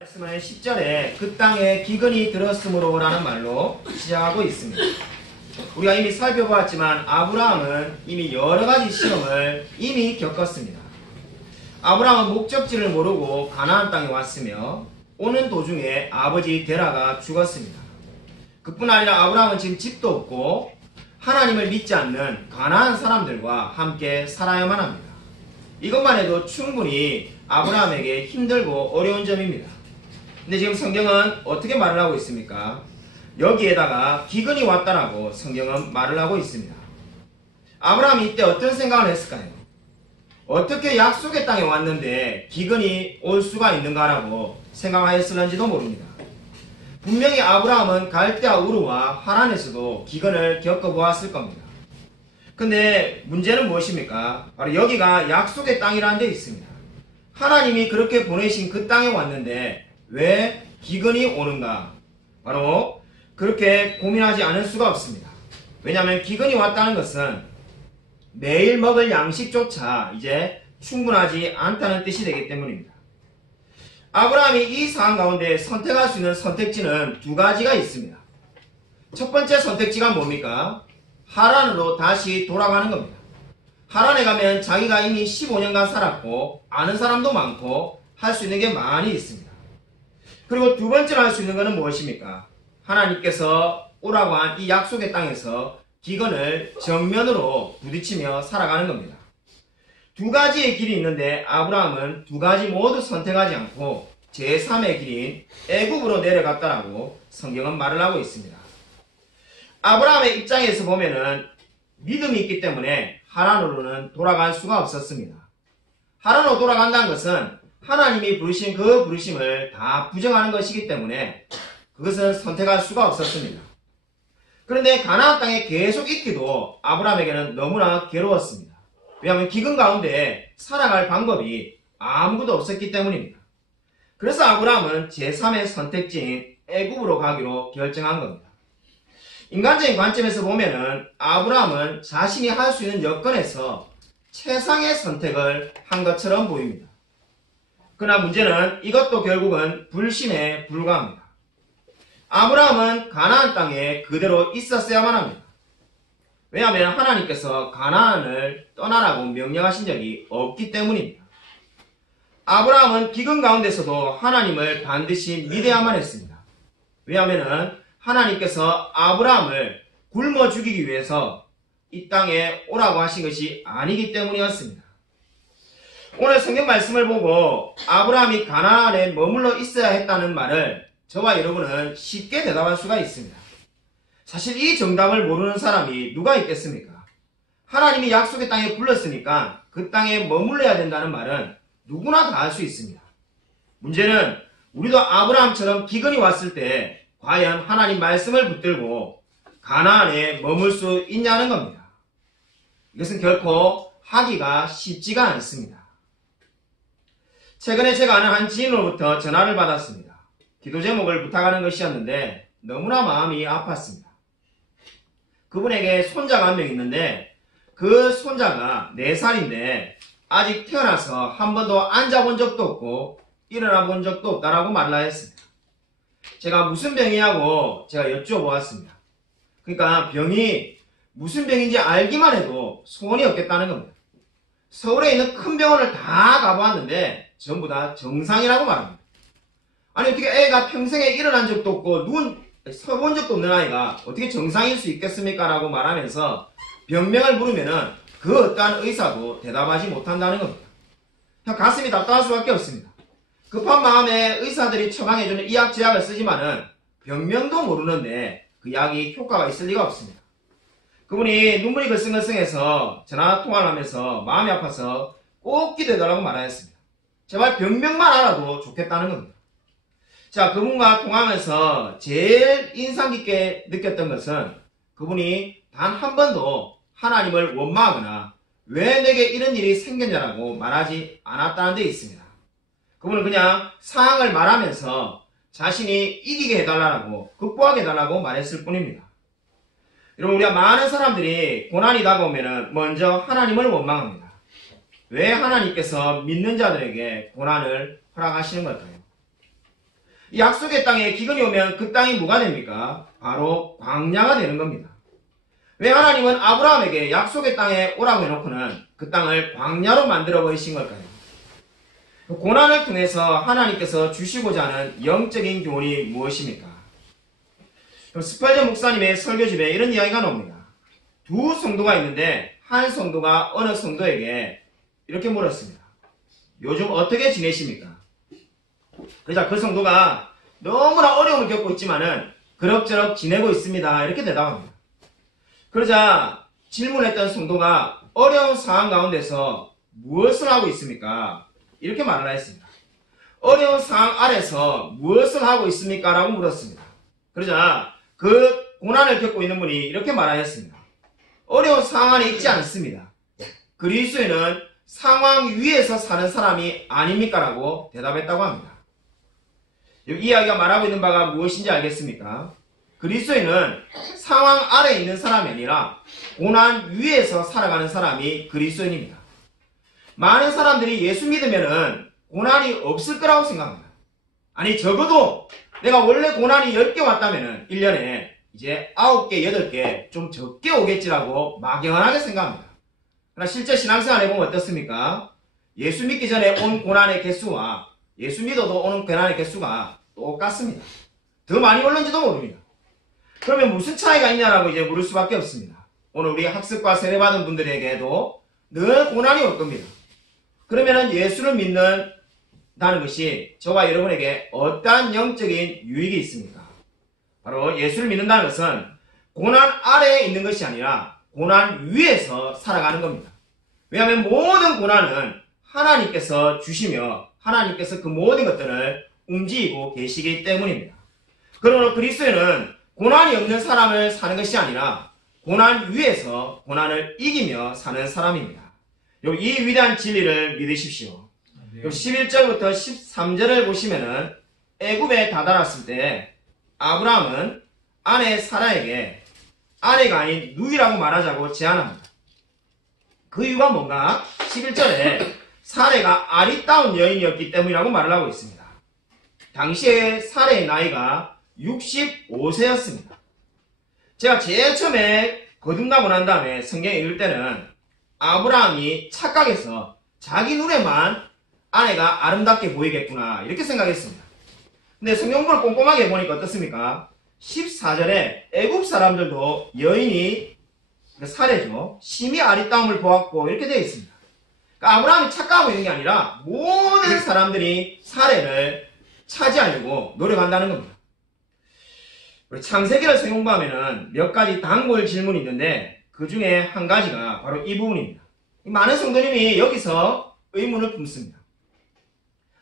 말씀은 10절에 그 땅에 기근이 들었으므로 라는 말로 시작하고 있습니다. 우리가 이미 살펴보았지만 아브라함은 이미 여러가지 시험을 이미 겪었습니다. 아브라함은 목적지를 모르고 가나안 땅에 왔으며 오는 도중에 아버지 데라가 죽었습니다. 그뿐 아니라 아브라함은 지금 집도 없고 하나님을 믿지 않는 가나안 사람들과 함께 살아야만 합니다. 이것만 해도 충분히 아브라함에게 힘들고 어려운 점입니다. 근데 지금 성경은 어떻게 말을 하고 있습니까? 여기에다가 기근이 왔다라고 성경은 말을 하고 있습니다. 아브라함이 이때 어떤 생각을 했을까요? 어떻게 약속의 땅에 왔는데 기근이 올 수가 있는가라고 생각하였을는지도 모릅니다. 분명히 아브라함은 갈대아 우르와 하란에서도 기근을 겪어보았을 겁니다. 근데 문제는 무엇입니까? 바로 여기가 약속의 땅이라는 데 있습니다. 하나님이 그렇게 보내신 그 땅에 왔는데 왜 기근이 오는가? 바로 그렇게 고민하지 않을 수가 없습니다. 왜냐하면 기근이 왔다는 것은 매일 먹을 양식조차 이제 충분하지 않다는 뜻이 되기 때문입니다. 아브라함이 이 상황 가운데 선택할 수 있는 선택지는 두 가지가 있습니다. 첫 번째 선택지가 뭡니까? 하란으로 다시 돌아가는 겁니다. 하란에 가면 자기가 이미 15년간 살았고 아는 사람도 많고 할 수 있는 게 많이 있습니다. 그리고 두 번째로 할 수 있는 것은 무엇입니까? 하나님께서 오라고 한 이 약속의 땅에서 기근을 정면으로 부딪히며 살아가는 겁니다. 두 가지의 길이 있는데 아브라함은 두 가지 모두 선택하지 않고 제3의 길인 애굽으로 내려갔다라고 성경은 말을 하고 있습니다. 아브라함의 입장에서 보면은 믿음이 있기 때문에 하란으로는 돌아갈 수가 없었습니다. 하란으로 돌아간다는 것은 하나님이 부르신 그 부르심을 다 부정하는 것이기 때문에 그것은 선택할 수가 없었습니다. 그런데 가나안 땅에 계속 있기도 아브라함에게는 너무나 괴로웠습니다. 왜냐하면 기근 가운데 살아갈 방법이 아무것도 없었기 때문입니다. 그래서 아브라함은 제3의 선택지인 애굽으로 가기로 결정한 겁니다. 인간적인 관점에서 보면은 아브라함은 자신이 할 수 있는 여건에서 최상의 선택을 한 것처럼 보입니다. 그러나 문제는 이것도 결국은 불신에 불과합니다. 아브라함은 가나안 땅에 그대로 있었어야만 합니다. 왜냐하면 하나님께서 가나안을 떠나라고 명령하신 적이 없기 때문입니다. 아브라함은 기근 가운데서도 하나님을 반드시 믿어야만 했습니다. 왜냐하면 하나님께서 아브라함을 굶어 죽이기 위해서 이 땅에 오라고 하신 것이 아니기 때문이었습니다. 오늘 성경 말씀을 보고 아브라함이 가나안에 머물러 있어야 했다는 말을 저와 여러분은 쉽게 대답할 수가 있습니다. 사실 이 정답을 모르는 사람이 누가 있겠습니까? 하나님이 약속의 땅에 불렀으니까 그 땅에 머물러야 된다는 말은 누구나 다 할 수 있습니다. 문제는 우리도 아브라함처럼 기근이 왔을 때 과연 하나님 말씀을 붙들고 가나안에 머물 수 있냐는 겁니다. 이것은 결코 하기가 쉽지가 않습니다. 최근에 제가 아는 한 지인으로부터 전화를 받았습니다. 기도 제목을 부탁하는 것이었는데 너무나 마음이 아팠습니다. 그분에게 손자가 한 명 있는데 그 손자가 4살인데 아직 태어나서 한 번도 앉아본 적도 없고 일어나 본 적도 없다라고 말을 하였습니다. 제가 무슨 병이냐고 제가 여쭈어보았습니다. 그러니까 병이 무슨 병인지 알기만 해도 소원이 없겠다는 겁니다. 서울에 있는 큰 병원을 다 가보았는데 전부 다 정상이라고 말합니다. 아니 어떻게 애가 평생에 일어난 적도 없고 서본 적도 없는 아이가 어떻게 정상일 수 있겠습니까? 라고 말하면서 병명을 물으면은 그 어떠한 의사도 대답하지 못한다는 겁니다. 가슴이 답답할 수밖에 없습니다. 급한 마음에 의사들이 처방해주는 이약 제약을 쓰지만은 병명도 모르는데 그 약이 효과가 있을 리가 없습니다. 그분이 눈물이 글썽글썽해서 전화 통화를 하면서 마음이 아파서 꼭 기도해달라고 말하였습니다. 제발 병명만 알아도 좋겠다는 겁니다. 자, 그분과 통화하면서 제일 인상 깊게 느꼈던 것은 그분이 단 한 번도 하나님을 원망하거나 왜 내게 이런 일이 생겼냐라고 말하지 않았다는 데 있습니다. 그분은 그냥 상황을 말하면서 자신이 이기게 해달라고 극복하게 해달라고 말했을 뿐입니다. 여러분, 우리가 많은 사람들이 고난이 다가오면 먼저 하나님을 원망합니다. 왜 하나님께서 믿는 자들에게 고난을 허락하시는 걸까요? 이 약속의 땅에 기근이 오면 그 땅이 뭐가 됩니까? 바로 광야가 되는 겁니다. 왜 하나님은 아브라함에게 약속의 땅에 오라고 해놓고는 그 땅을 광야로 만들어 버리신 걸까요? 고난을 통해서 하나님께서 주시고자 하는 영적인 교훈이 무엇입니까? 스펄전 목사님의 설교집에 이런 이야기가 나옵니다. 두 성도가 있는데 한 성도가 어느 성도에게 이렇게 물었습니다. 요즘 어떻게 지내십니까? 그러자 그 성도가 너무나 어려움을 겪고 있지만은 그럭저럭 지내고 있습니다. 이렇게 대답합니다. 그러자 질문했던 성도가 어려운 상황 가운데서 무엇을 하고 있습니까? 이렇게 말을 했습니다. 어려운 상황 아래서 무엇을 하고 있습니까? 라고 물었습니다. 그러자 그 고난을 겪고 있는 분이 이렇게 말하였습니다. 어려운 상황 안에 있지 않습니다. 그리스도인은 상황 위에서 사는 사람이 아닙니까? 라고 대답했다고 합니다. 이 이야기가 말하고 있는 바가 무엇인지 알겠습니까? 그리스도인은 상황 아래에 있는 사람이 아니라 고난 위에서 살아가는 사람이 그리스도인입니다. 많은 사람들이 예수 믿으면은 고난이 없을 거라고 생각합니다. 아니 적어도 내가 원래 고난이 10개 왔다면은 1년에 이제 9개, 8개 좀 적게 오겠지라고 막연하게 생각합니다. 그러나 실제 신앙생활 해보면 어떻습니까? 예수 믿기 전에 온 고난의 개수와 예수 믿어도 오는 고난의 개수가 똑같습니다. 더 많이 올는지도 모릅니다. 그러면 무슨 차이가 있냐라고 이제 물을 수밖에 없습니다. 오늘 우리 학습과 세례받은 분들에게도 늘 고난이 올 겁니다. 그러면은 예수를 믿는다는 것이 저와 여러분에게 어떠한 영적인 유익이 있습니까? 바로 예수를 믿는다는 것은 고난 아래에 있는 것이 아니라 고난 위에서 살아가는 겁니다. 왜냐하면 모든 고난은 하나님께서 주시며 하나님께서 그 모든 것들을 움직이고 계시기 때문입니다. 그러므로 그리스도인은 고난이 없는 사람을 사는 것이 아니라 고난 위에서 고난을 이기며 사는 사람입니다. 이 위대한 진리를 믿으십시오. 11절부터 13절을 보시면은 애굽에 다다랐을 때 아브라함은 아내 사라에게 아내가 아닌 누이라고 말하자고 제안합니다. 그 이유가 뭔가? 11절에 사레가 아리따운 여인이었기 때문이라고 말을 하고 있습니다. 당시에 사레의 나이가 65세였습니다. 제가 제일 처음에 거듭나고 난 다음에 성경 읽을 때는 아브라함이 착각해서 자기 눈에만 아내가 아름답게 보이겠구나 이렇게 생각했습니다. 근데 성경을 꼼꼼하게 해보니까 어떻습니까? 14절에 애굽 사람들도 여인이 사레죠. 심히 아리따움을 보았고 이렇게 되어 있습니다. 그러니까 아브라함이 착각하고 있는 게 아니라 모든 사람들이 사레를 차지하려고 노력한다는 겁니다. 우리 창세기를 성공하면은 몇 가지 단골 질문이 있는데 그 중에 한 가지가 바로 이 부분입니다. 많은 성도님이 여기서 의문을 품습니다.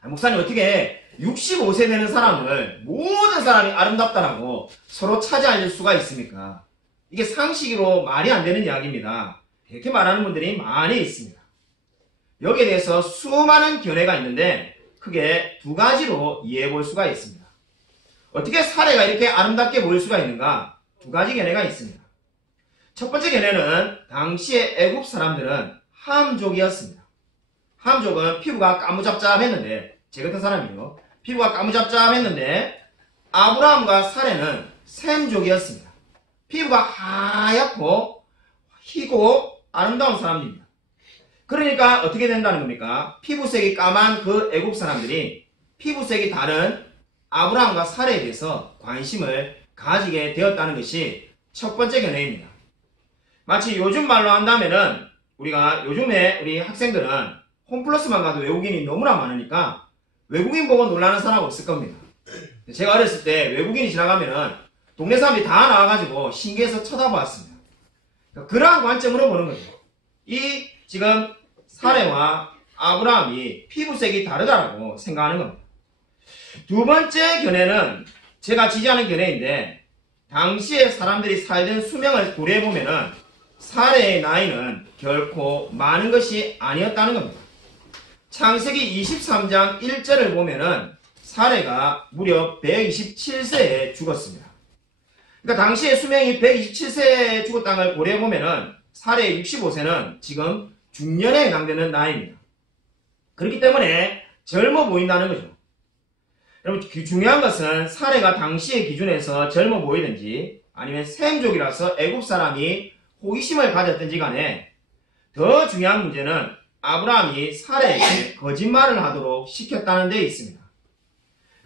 목사님 어떻게 65세 되는 사람을 모든 사람이 아름답다라고 서로 차지할 수가 있습니까? 이게 상식으로 말이 안 되는 이야기입니다. 이렇게 말하는 분들이 많이 있습니다. 여기에 대해서 수많은 견해가 있는데 크게 두 가지로 이해해 볼 수가 있습니다. 어떻게 사례가 이렇게 아름답게 보일 수가 있는가? 두 가지 견해가 있습니다. 첫 번째 견해는 당시의 애굽 사람들은 함족이었습니다. 함족은 피부가 까무잡잡했는데 제 같은 사람이요. 피부가 까무잡잡했는데 아브라함과 사레는 셈족이었습니다. 피부가 하얗고 희고 아름다운 사람입니다. 그러니까 어떻게 된다는 겁니까? 피부색이 까만 그 애굽 사람들이 피부색이 다른 아브라함과 사레에 대해서 관심을 가지게 되었다는 것이 첫 번째 견해입니다. 마치 요즘 말로 한다면은 우리가 요즘에 우리 학생들은 홈플러스만 가도 외국인이 너무나 많으니까 외국인 보고 놀라는 사람 없을 겁니다. 제가 어렸을 때 외국인이 지나가면은 동네 사람들이 다 나와가지고 신기해서 쳐다보았습니다. 그러한 관점으로 보는 거죠. 이 지금 사레와 아브라함이 피부색이 다르다라고 생각하는 겁니다. 두 번째 견해는 제가 지지하는 견해인데 당시에 사람들이 살던 수명을 고려해보면은 사레의 나이는 결코 많은 것이 아니었다는 겁니다. 창세기 23장 1절을 보면은 사레가 무려 127세에 죽었습니다. 그러니까 당시의 수명이 127세에 죽었다는 걸 고려해보면은 사레의 65세는 지금 중년에 해당되는 나이입니다. 그렇기 때문에 젊어 보인다는 거죠. 여러분, 중요한 것은 사례가 당시의 기준에서 젊어 보이든지 아니면 셈족이라서 애굽 사람이 호기심을 가졌든지 간에 더 중요한 문제는 아브라함이 사례에게 거짓말을 하도록 시켰다는 데 있습니다.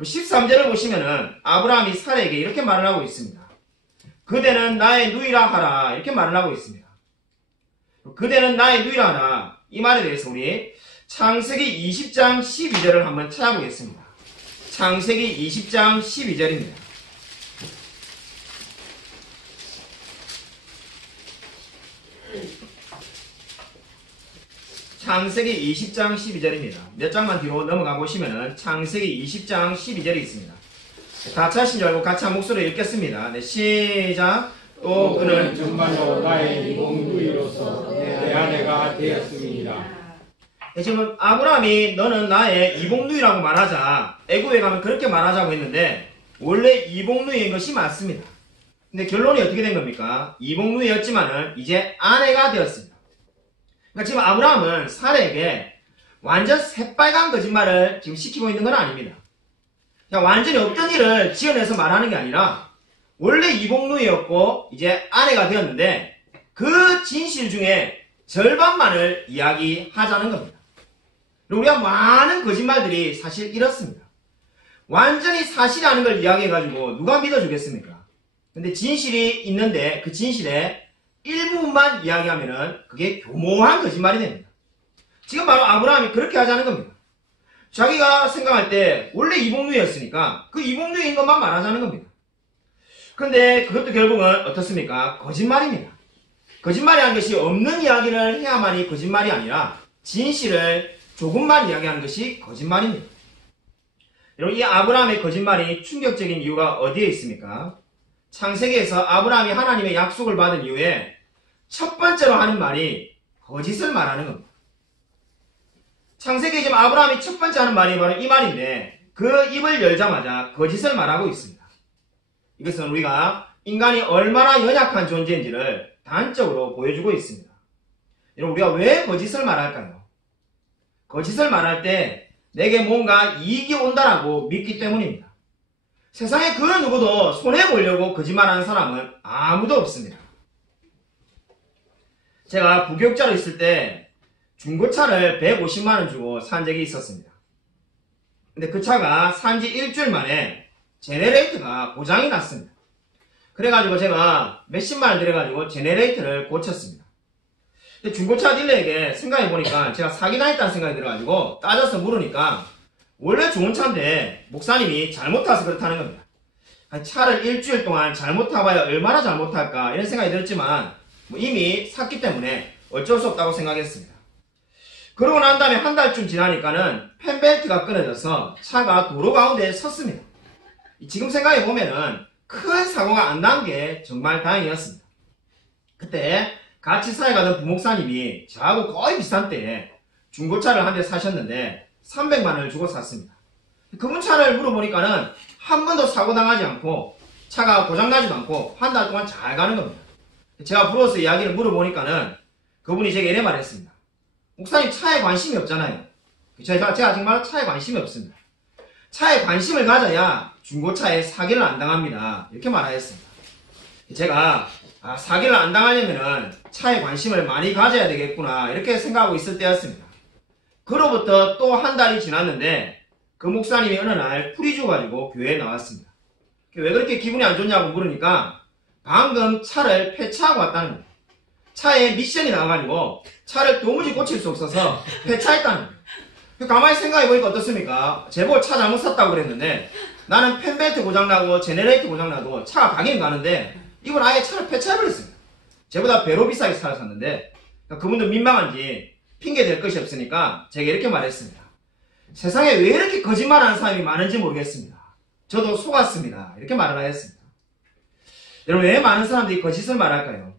13절을 보시면은 아브라함이 사례에게 이렇게 말을 하고 있습니다. 그대는 나의 누이라 하라, 이렇게 말을 하고 있습니다. 그대는 나의 누이라 하라, 이 말에 대해서 우리 창세기 20장 12절을 한번 찾아보겠습니다. 창세기 20장 12절입니다. 창세기 20장 12절입니다. 몇 장만 뒤로 넘어가 보시면은 창세기 20장 12절이 있습니다. 다 찾으신 줄 알고 같이 한 목소리로 읽겠습니다. 네, 시작. 또 그는 정말로 나의 이복누이로서 내 아내가 되었습니다. 네, 지금 아브라함이 너는 나의 이복누이라고 말하자, 애굽에 가면 그렇게 말하자고 했는데 원래 이복누이인 것이 맞습니다. 근데 결론이 어떻게 된 겁니까? 이복누이였지만은 이제 아내가 되었습니다. 그러니까 지금 아브라함은 사례에게 완전 새빨간 거짓말을 지금 시키고 있는 건 아닙니다. 그냥 완전히 없던 일을 지어내서 말하는 게 아니라 원래 이복누이였고 이제 아내가 되었는데 그 진실 중에 절반만을 이야기하자는 겁니다. 우리가 많은 거짓말들이 사실 이렇습니다. 완전히 사실이 아닌 걸 이야기해가지고 누가 믿어주겠습니까? 근데 진실이 있는데 그 진실의 일부분만 이야기하면은 그게 교모한 거짓말이 됩니다. 지금 바로 아브라함이 그렇게 하자는 겁니다. 자기가 생각할 때 원래 이복누이였으니까 그 이복누이인 것만 말하자는 겁니다. 그런데 그것도 결국은 어떻습니까? 거짓말입니다. 거짓말이라는 것이 없는 이야기를 해야만이 거짓말이 아니라 진실을 조금만 이야기하는 것이 거짓말입니다. 여러분, 이 아브라함의 거짓말이 충격적인 이유가 어디에 있습니까? 창세기에서 아브라함이 하나님의 약속을 받은 이후에 첫 번째로 하는 말이 거짓을 말하는 겁니다. 창세기에 지금 아브라함이 첫 번째 하는 말이 바로 이 말인데 그 입을 열자마자 거짓을 말하고 있습니다. 이것은 우리가 인간이 얼마나 연약한 존재인지를 단적으로 보여주고 있습니다. 여러분, 우리가 왜 거짓을 말할까요? 거짓을 말할 때 내게 뭔가 이익이 온다라고 믿기 때문입니다. 세상에 그 누구도 손해보려고 거짓말하는 사람은 아무도 없습니다. 제가 부교육자로 있을 때 중고차를 150만원 주고 산 적이 있었습니다. 근데 그 차가 산지 일주일 만에 제네레이터가 고장이 났습니다. 그래가지고 제가 몇십만원 들여가지고 제네레이터를 고쳤습니다. 근데 중고차 딜러에게 생각해보니까 제가 사기당했다는 생각이 들어가지고 따져서 물으니까 원래 좋은 차인데 목사님이 잘못 타서 그렇다는 겁니다. 차를 일주일 동안 잘못 타봐야 얼마나 잘못 탈까 이런 생각이 들었지만 이미 샀기 때문에 어쩔 수 없다고 생각했습니다. 그러고 난 다음에 한 달쯤 지나니까는 펜벨트가 끊어져서 차가 도로 가운데 섰습니다. 지금 생각해보면은 큰 사고가 안 난 게 정말 다행이었습니다. 그때 같이 사회가던 부목사님이 저하고 거의 비슷한 때에 중고차를 한 대 사셨는데 300만원을 주고 샀습니다. 그분 차를 물어보니까는 한 번도 사고 당하지 않고 차가 고장나지도 않고 한 달 동안 잘 가는 겁니다. 제가 불러서 이야기를 물어보니까는 그분이 제게 이래 말했습니다. 목사님, 차에 관심이 없잖아요. 제가 정말 차에 관심이 없습니다. 차에 관심을 가져야 중고차에 사기를 안 당합니다. 이렇게 말하였습니다. 제가 사기를 안 당하려면은 차에 관심을 많이 가져야 되겠구나 이렇게 생각하고 있을 때였습니다. 그로부터 또 한 달이 지났는데 그 목사님이 어느 날 풀이 줘가지고 교회에 나왔습니다. 왜 그렇게 기분이 안 좋냐고 물으니까 방금 차를 폐차하고 왔다는 거예요. 차에 미션이 나와가지고 차를 도무지 고칠 수 없어서 폐차했다는 거예요. 가만히 생각해보니까 어떻습니까? 제법 차 잘못 샀다고 그랬는데 나는 펜벨트 고장나고 제네레이터 고장나도 차가 가긴 가는데 이건 아예 차를 폐차해버렸습니다. 제보다 배로 비싸게 차를 샀는데 그분도 민망한지 핑계 댈 것이 없으니까 제가 이렇게 말했습니다. 세상에 왜 이렇게 거짓말하는 사람이 많은지 모르겠습니다. 저도 속았습니다. 이렇게 말을 하였습니다. 여러분, 왜 많은 사람들이 거짓을 말할까요?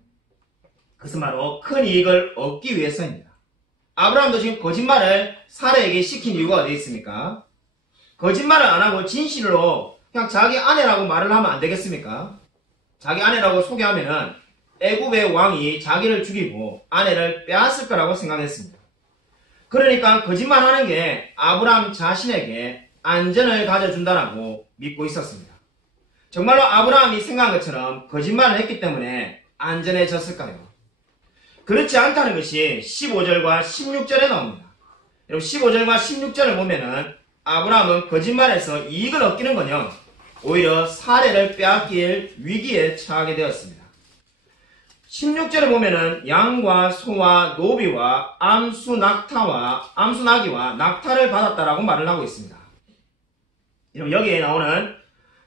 그것은 바로 큰 이익을 얻기 위해서입니다. 아브라함도 지금 거짓말을 사례에게 시킨 이유가 어디 있습니까? 거짓말을 안 하고 진실로 그냥 자기 아내라고 말을 하면 안 되겠습니까? 자기 아내라고 소개하면은 애굽의 왕이 자기를 죽이고 아내를 빼앗을 거라고 생각했습니다. 그러니까 거짓말하는 게 아브라함 자신에게 안전을 가져준다라고 믿고 있었습니다. 정말로 아브라함이 생각한 것처럼 거짓말을 했기 때문에 안전해졌을까요? 그렇지 않다는 것이 15절과 16절에 나옵니다. 여러분 15절과 16절을 보면은 아브라함은 거짓말에서 이익을 얻기는커녕 오히려 사례를 빼앗길 위기에 처하게 되었습니다. 16절을 보면은 양과 소와 노비와 암수나기와 낙타를 받았다라고 말을 하고 있습니다. 여기에 나오는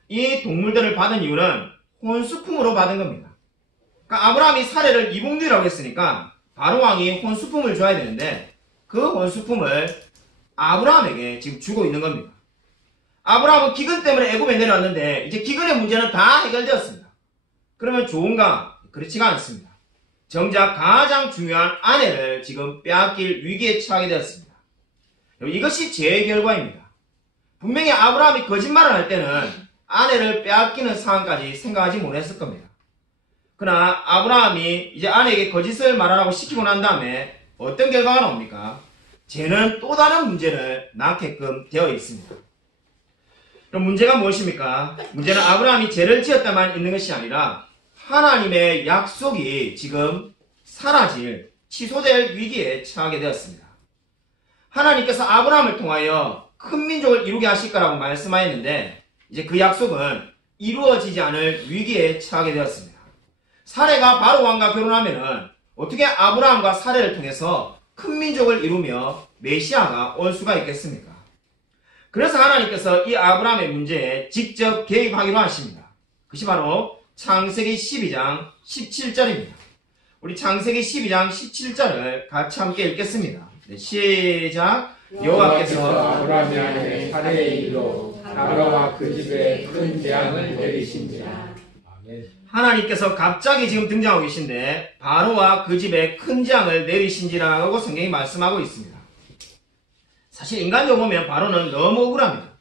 이 동물들을 받은 이유는 혼수품으로 받은 겁니다. 그러니까 아브라함이 사례를 이복류라고 했으니까 바로왕이 혼수품을 줘야 되는데 그 혼수품을 아브라함에게 지금 주고 있는 겁니다. 아브라함은 기근 때문에 애굽에 내려왔는데 이제 기근의 문제는 다 해결되었습니다. 그러면 좋은가? 그렇지가 않습니다. 정작 가장 중요한 아내를 지금 빼앗길 위기에 처하게 되었습니다. 이것이 죄의 결과입니다. 분명히 아브라함이 거짓말을 할 때는 아내를 빼앗기는 상황까지 생각하지 못했을 겁니다. 그러나 아브라함이 이제 아내에게 거짓을 말하라고 시키고 난 다음에 어떤 결과가 나옵니까? 죄는 또 다른 문제를 낳게끔 되어 있습니다. 그럼 문제가 무엇입니까? 문제는 아브라함이 죄를 지었다만 있는 것이 아니라 하나님의 약속이 지금 취소될 위기에 처하게 되었습니다. 하나님께서 아브라함을 통하여 큰 민족을 이루게 하실 거라고 말씀하였는데 이제 그 약속은 이루어지지 않을 위기에 처하게 되었습니다. 사레가 바로왕과 결혼하면은 어떻게 아브라함과 사레를 통해서 큰 민족을 이루며 메시아가 올 수가 있겠습니까? 그래서 하나님께서 이 아브라함의 문제에 직접 개입하기로 하십니다. 그것이 바로 창세기 12장 17절입니다. 우리 창세기 12장 17절을 같이 함께 읽겠습니다. 네, 시작. 여호와께서 아브라함의 아내 사레의 일로 바로와 그 집에 큰 재앙을 내리신지라. 하나님께서 갑자기 지금 등장하고 계신데 바로와 그 집에 큰 재앙을 내리신지라고 성경이 말씀하고 있습니다. 사실 인간적으로 보면 바로는 너무 억울합니다.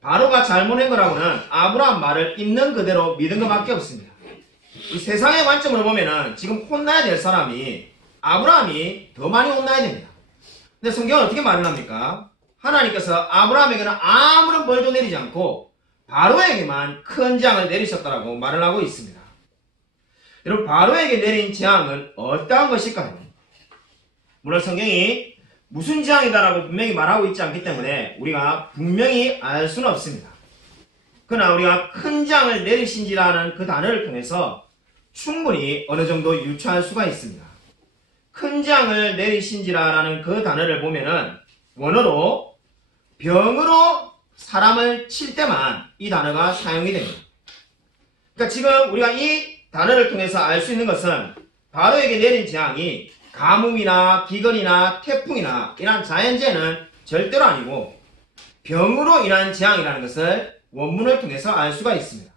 바로가 잘못한 거라고는 아브라함 말을 있는 그대로 믿은 것밖에 없습니다. 이 세상의 관점으로 보면은 지금 혼나야 될 사람이 아브라함이 더 많이 혼나야 됩니다. 근데 성경은 어떻게 말을 합니까? 하나님께서 아브라함에게는 아무런 벌도 내리지 않고 바로에게만 큰 재앙을 내리셨다라고 말을 하고 있습니다. 여러분 바로에게 내린 재앙은 어떠한 것일까요? 물론 성경이 무슨 재앙이다라고 분명히 말하고 있지 않기 때문에 우리가 분명히 알 수는 없습니다. 그러나 우리가 큰 재앙을 내리신지라는 그 단어를 통해서 충분히 어느 정도 유추할 수가 있습니다. 큰 재앙을 내리신지라는 그 단어를 보면은 원어로 병으로 사람을 칠 때만 이 단어가 사용이 됩니다. 그러니까 지금 우리가 이 단어를 통해서 알 수 있는 것은 바로에게 내린 재앙이 가뭄이나 기근이나 태풍이나 이런 자연재해는 절대로 아니고 병으로 인한 재앙이라는 것을 원문을 통해서 알 수가 있습니다.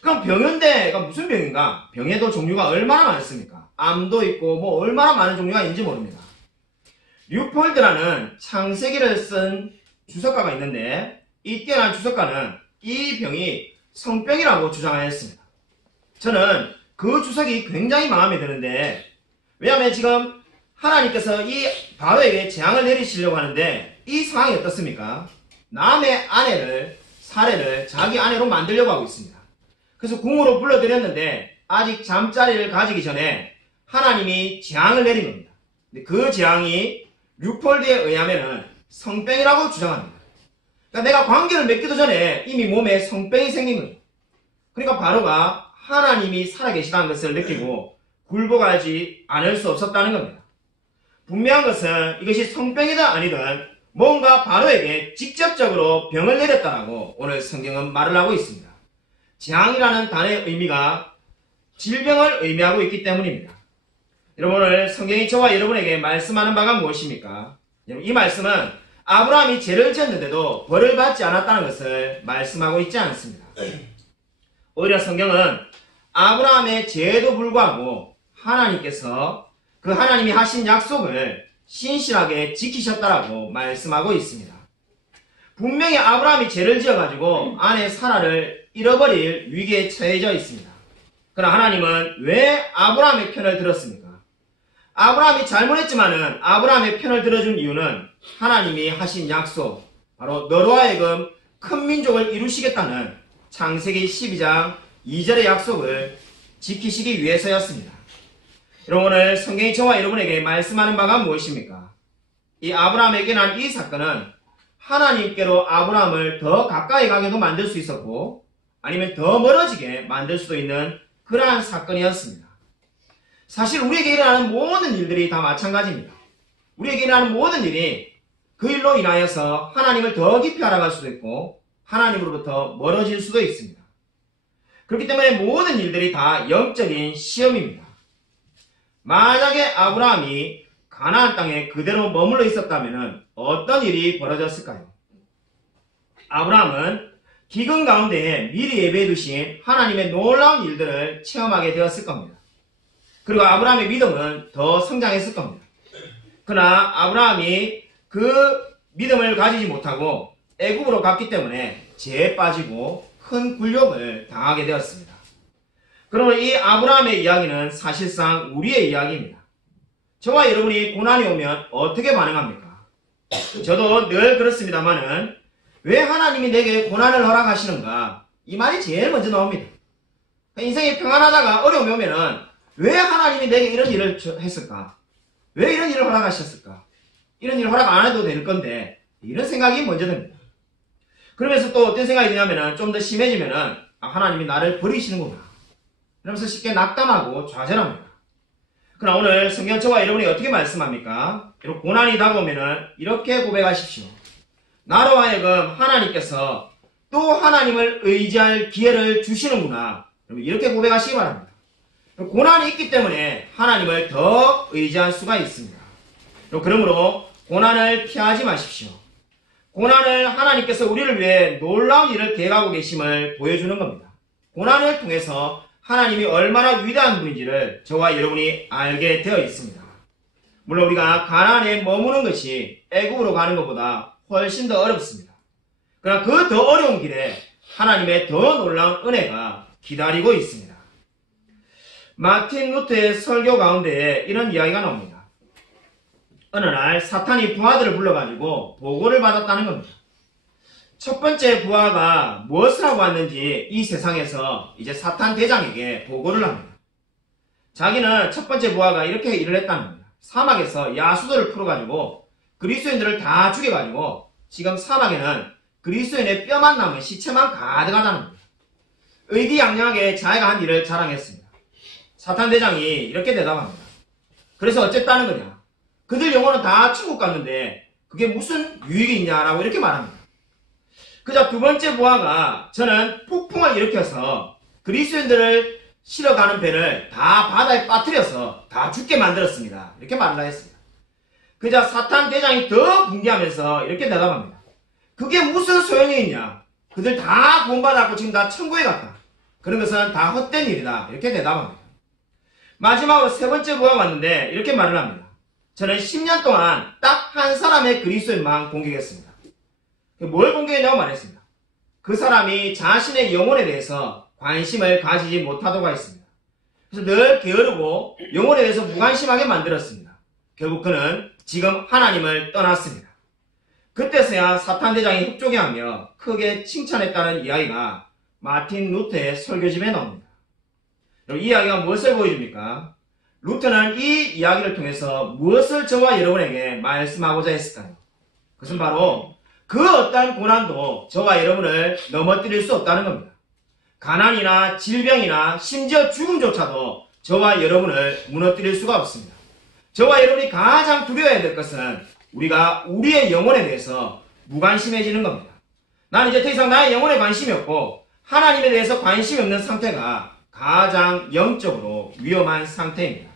그럼 병인데가 무슨 병인가? 병에도 종류가 얼마나 많습니까? 암도 있고 뭐 얼마나 많은 종류가 있는지 모릅니다. 류폴드라는 창세기를 쓴 주석가가 있는데 이 뛰어난 주석가는 이 병이 성병이라고 주장하였습니다. 저는 그 주석이 굉장히 마음에 드는데 왜냐하면 지금 하나님께서 이 바로에게 재앙을 내리시려고 하는데 이 상황이 어떻습니까? 남의 아내를 사례를 자기 아내로 만들려고 하고 있습니다. 그래서 궁으로 불러들였는데 아직 잠자리를 가지기 전에 하나님이 재앙을 내린 겁니다. 근데 그 재앙이 류폴드에 의하면은 성병이라고 주장합니다. 그러니까 내가 관계를 맺기도 전에 이미 몸에 성병이 생긴 거예요. 그러니까 바로가 하나님이 살아계시다는 것을 느끼고 굴복하지 않을 수 없었다는 겁니다. 분명한 것은 이것이 성병이든 아니든 뭔가 바로에게 직접적으로 병을 내렸다라고 오늘 성경은 말을 하고 있습니다. 재앙이라는 단어의 의미가 질병을 의미하고 있기 때문입니다. 여러분 오늘 성경이 저와 여러분에게 말씀하는 바가 무엇입니까? 이 말씀은 아브라함이 죄를 지었는데도 벌을 받지 않았다는 것을 말씀하고 있지 않습니다. 오히려 성경은 아브라함의 죄에도 불구하고 하나님께서 그 하나님이 하신 약속을 신실하게 지키셨다라고 말씀하고 있습니다. 분명히 아브라함이 죄를 지어가지고 아내 사라를 잃어버릴 위기에 처해져 있습니다. 그러나 하나님은 왜 아브라함의 편을 들었습니까? 아브라함이 잘못했지만은 아브라함의 편을 들어준 이유는 하나님이 하신 약속, 바로 너로 하여금 큰 민족을 이루시겠다는 창세기 12장 2절의 약속을 지키시기 위해서였습니다. 여러분, 오늘 성경이 저와 여러분에게 말씀하는 바가 무엇입니까? 이 아브라함에게 난 이 사건은 하나님께로 아브라함을 더 가까이 가게도 만들 수 있었고 아니면 더 멀어지게 만들 수도 있는 그러한 사건이었습니다. 사실 우리에게 일어나는 모든 일들이 다 마찬가지입니다. 우리에게 일어나는 모든 일이 그 일로 인하여서 하나님을 더 깊이 알아갈 수도 있고 하나님으로부터 멀어질 수도 있습니다. 그렇기 때문에 모든 일들이 다 영적인 시험입니다. 만약에 아브라함이 가나안 땅에 그대로 머물러 있었다면 어떤 일이 벌어졌을까요? 아브라함은 기근 가운데에 미리 예배해 두신 하나님의 놀라운 일들을 체험하게 되었을 겁니다. 그리고 아브라함의 믿음은 더 성장했을 겁니다. 그러나 아브라함이 그 믿음을 가지지 못하고 애굽으로 갔기 때문에 죄에 빠지고 큰 굴욕을 당하게 되었습니다. 그러므로 이 아브라함의 이야기는 사실상 우리의 이야기입니다. 저와 여러분이 고난이 오면 어떻게 반응합니까? 저도 늘 그렇습니다만은 왜 하나님이 내게 고난을 허락하시는가? 이 말이 제일 먼저 나옵니다. 인생이 평안하다가 어려움이 오면은 왜 하나님이 내게 이런 일을 했을까? 왜 이런 일을 허락하셨을까? 이런 일을 허락 안 해도 될 건데 이런 생각이 먼저 듭니다. 그러면서 또 어떤 생각이 드냐면은 좀 더 심해지면은 하나님이 나를 버리시는구나. 그러면서 쉽게 낙담하고 좌절합니다. 그러나 오늘 성경 저와 여러분이 어떻게 말씀합니까? 이렇게 고난이 다가오면은 이렇게 고백하십시오. 나로 하여금 하나님께서 또 하나님을 의지할 기회를 주시는구나. 이렇게 고백하시기 바랍니다. 고난이 있기 때문에 하나님을 더 의지할 수가 있습니다. 그러므로 고난을 피하지 마십시오. 고난을 하나님께서 우리를 위해 놀라운 일을 계획하고 계심을 보여주는 겁니다. 고난을 통해서 하나님이 얼마나 위대한 분인지를 저와 여러분이 알게 되어 있습니다. 물론 우리가 가나안에 머무는 것이 애굽으로 가는 것보다 훨씬 더 어렵습니다. 그러나 그 더 어려운 길에 하나님의 더 놀라운 은혜가 기다리고 있습니다. 마틴 루터의 설교 가운데에 이런 이야기가 나옵니다. 어느 날 사탄이 부하들을 불러가지고 보고를 받았다는 겁니다. 첫 번째 부하가 무엇을 하고 왔는지 이 세상에서 이제 사탄 대장에게 보고를 합니다. 자기는 첫 번째 부하가 이렇게 일을 했다는 겁니다. 사막에서 야수들을 풀어가지고 그리스도인들을 다 죽여가지고 지금 사막에는 그리스도인의 뼈만 남은 시체만 가득하다는 겁니다. 의기양양하게 자기가 한 일을 자랑했습니다. 사탄 대장이 이렇게 대답합니다. 그래서 어쨌다는 거냐? 그들 영혼은 다 천국 갔는데 그게 무슨 유익이 있냐라고 이렇게 말합니다. 그저 두 번째 부하가 저는 폭풍을 일으켜서 그리스도인들을 실어가는 배를 다 바다에 빠뜨려서 다 죽게 만들었습니다. 이렇게 말을 했습니다. 그저 사탄 대장이 더 붕괴하면서 이렇게 대답합니다. 그게 무슨 소용이 있냐? 그들 다 구원받았고 지금 다 천국에 갔다. 그런 것은 다 헛된 일이다. 이렇게 대답합니다. 마지막으로 세 번째 부하가 왔는데 이렇게 말을 합니다. 저는 10년 동안 딱 한 사람의 그리스도인만 공격했습니다. 뭘 공격했냐고 말했습니다. 그 사람이 자신의 영혼에 대해서 관심을 가지지 못하도록 했습니다. 그래서 늘 게으르고 영혼에 대해서 무관심하게 만들었습니다. 결국 그는 지금 하나님을 떠났습니다. 그때서야 사탄 대장이 협조하며 크게 칭찬했다는 이야기가 마틴 루터의 설교집에 나옵니다. 이 이야기가 무엇을 보여줍니까? 루터는 이 이야기를 통해서 무엇을 저와 여러분에게 말씀하고자 했을까요? 그것은 바로 그 어떠한 고난도 저와 여러분을 넘어뜨릴 수 없다는 겁니다. 가난이나 질병이나 심지어 죽음조차도 저와 여러분을 무너뜨릴 수가 없습니다. 저와 여러분이 가장 두려워해야 될 것은 우리가 우리의 영혼에 대해서 무관심해지는 겁니다. 나는 이제 더 이상 나의 영혼에 관심이 없고 하나님에 대해서 관심이 없는 상태가 가장 영적으로 위험한 상태입니다.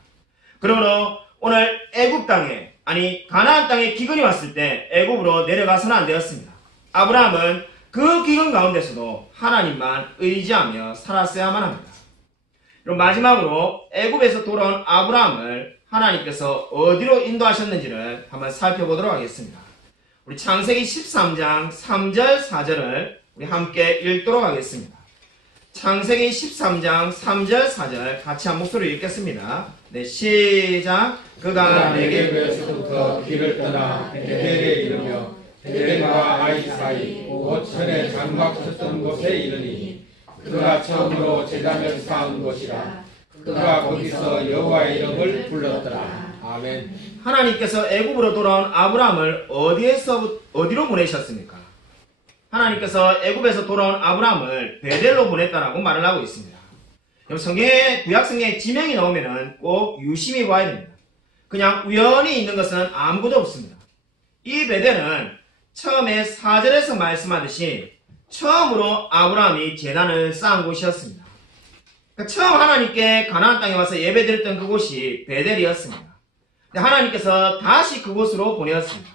그러므로 오늘 애굽 땅에 가나안 땅에 기근이 왔을 때 애굽으로 내려가서는 안 되었습니다. 아브라함은 그 기근 가운데서도 하나님만 의지하며 살았어야만 합니다. 그럼 마지막으로 애굽에서 돌아온 아브라함을 하나님께서 어디로 인도하셨는지를 한번 살펴보도록 하겠습니다. 우리 창세기 13장 3절 4절을 우리 함께 읽도록 하겠습니다. 창세기 13장 3절 4절 같이 한 목소리로 읽겠습니다. 네, 시작. 그가 내게 네게베에서부터 길을 떠나 베델에 이르며 베델과 아이 사이 오천의 장막 쳤던 곳에 이르니 그가 처음으로 제단을 쌓은 곳이라. 그가 거기서 여호와의 이름을 불렀더라. 아멘. 하나님께서 애굽으로 돌아온 아브라함을 어디로 보내셨습니까? 하나님께서 애굽에서 돌아온 아브라함을 베델로 보냈다라고 말을 하고 있습니다. 구약 성경에 지명이 나오면은 꼭 유심히 봐야 됩니다. 그냥 우연히 있는 것은 아무것도 없습니다. 이 베델은 처음에 4절에서 말씀하듯이 처음으로 아브라함이 제단을 쌓은 곳이었습니다. 그러니까 처음 하나님께 가나안 땅에 와서 예배드렸던 그곳이 베델이었습니다. 하나님께서 다시 그곳으로 보내었습니다.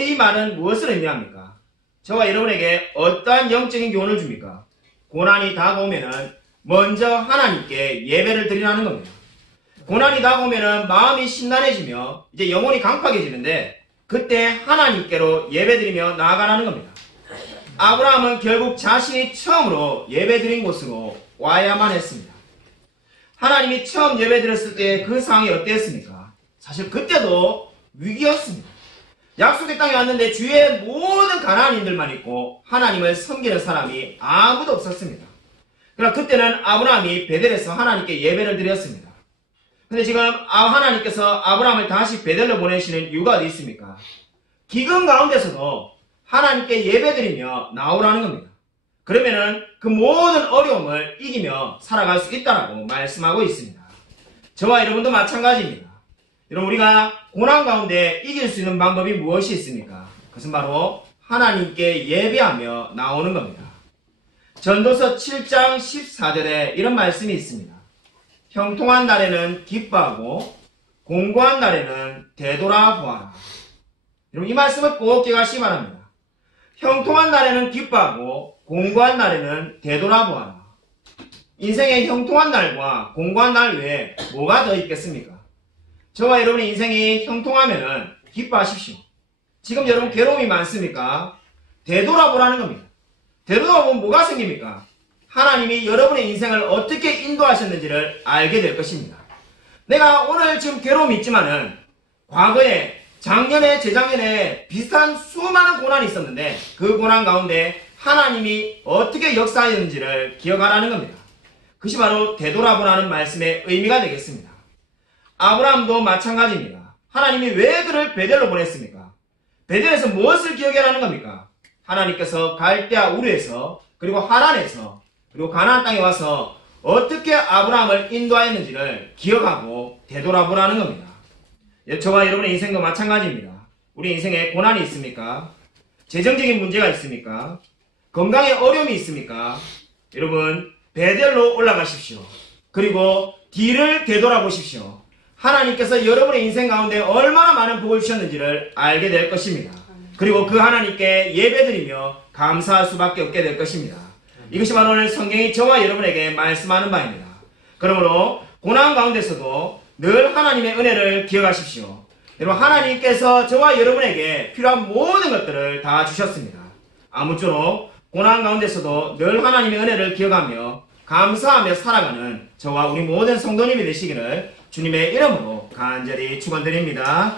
이 말은 무엇을 의미합니까? 저와 여러분에게 어떠한 영적인 교훈을 줍니까? 고난이 다가오면은 먼저 하나님께 예배를 드리라는 겁니다. 고난이 다가오면은 마음이 심란해지며 이제 영혼이 강팍해지는데 그때 하나님께로 예배드리며 나아가라는 겁니다. 아브라함은 결국 자신이 처음으로 예배드린 곳으로 와야만 했습니다. 하나님이 처음 예배드렸을 때 그 상황이 어땠습니까? 사실 그때도 위기였습니다. 약속의 땅에 왔는데 주위에 모든 가나안인들만 있고 하나님을 섬기는 사람이 아무도 없었습니다. 그러나 그때는 아브라함이 베델에서 하나님께 예배를 드렸습니다. 근데 지금 하나님께서 아브라함을 다시 베델로 보내시는 이유가 어디 있습니까? 기근 가운데서도 하나님께 예배드리며 나오라는 겁니다. 그러면은 그 모든 어려움을 이기며 살아갈 수 있다라고 말씀하고 있습니다. 저와 여러분도 마찬가지입니다. 여러분, 우리가 고난 가운데 이길 수 있는 방법이 무엇이 있습니까? 그것은 바로 하나님께 예배하며 나오는 겁니다. 전도서 7장 14절에 이런 말씀이 있습니다. 형통한 날에는 기뻐하고 공고한 날에는 되돌아보아라. 여러분, 이 말씀을 꼭 기억하시기 바랍니다. 형통한 날에는 기뻐하고 공고한 날에는 되돌아보아라. 인생의 형통한 날과 공고한 날 외에 뭐가 더 있겠습니까? 저와 여러분의 인생이 형통하면은 기뻐하십시오. 지금 여러분 괴로움이 많습니까? 되돌아보라는 겁니다. 되돌아보면 뭐가 생깁니까? 하나님이 여러분의 인생을 어떻게 인도하셨는지를 알게 될 것입니다. 내가 오늘 지금 괴로움이 있지만은 과거에 작년에 재작년에 비슷한 수많은 고난이 있었는데 그 고난 가운데 하나님이 어떻게 역사하였는지를 기억하라는 겁니다. 그것이 바로 되돌아보라는 말씀의 의미가 되겠습니다. 아브라함도 마찬가지입니다. 하나님이 왜 그를 베델로 보냈습니까? 베델에서 무엇을 기억하라는 겁니까? 하나님께서 갈대아 우르에서 그리고 하란에서 그리고 가나안 땅에 와서 어떻게 아브라함을 인도하였는지를 기억하고 되돌아보라는 겁니다. 저와 여러분의 인생도 마찬가지입니다. 우리 인생에 고난이 있습니까? 재정적인 문제가 있습니까? 건강에 어려움이 있습니까? 여러분, 베델로 올라가십시오. 그리고 뒤를 되돌아보십시오. 하나님께서 여러분의 인생 가운데 얼마나 많은 복을 주셨는지를 알게 될 것입니다. 그리고 그 하나님께 예배드리며 감사할 수밖에 없게 될 것입니다. 이것이 바로 오늘 성경이 저와 여러분에게 말씀하는 바입니다. 그러므로 고난 가운데서도 늘 하나님의 은혜를 기억하십시오. 여러분, 하나님께서 저와 여러분에게 필요한 모든 것들을 다 주셨습니다. 아무쪼록 고난 가운데서도 늘 하나님의 은혜를 기억하며 감사하며 살아가는 저와 우리 모든 성도님이 되시기를 주님의 이름으로 간절히 축원드립니다.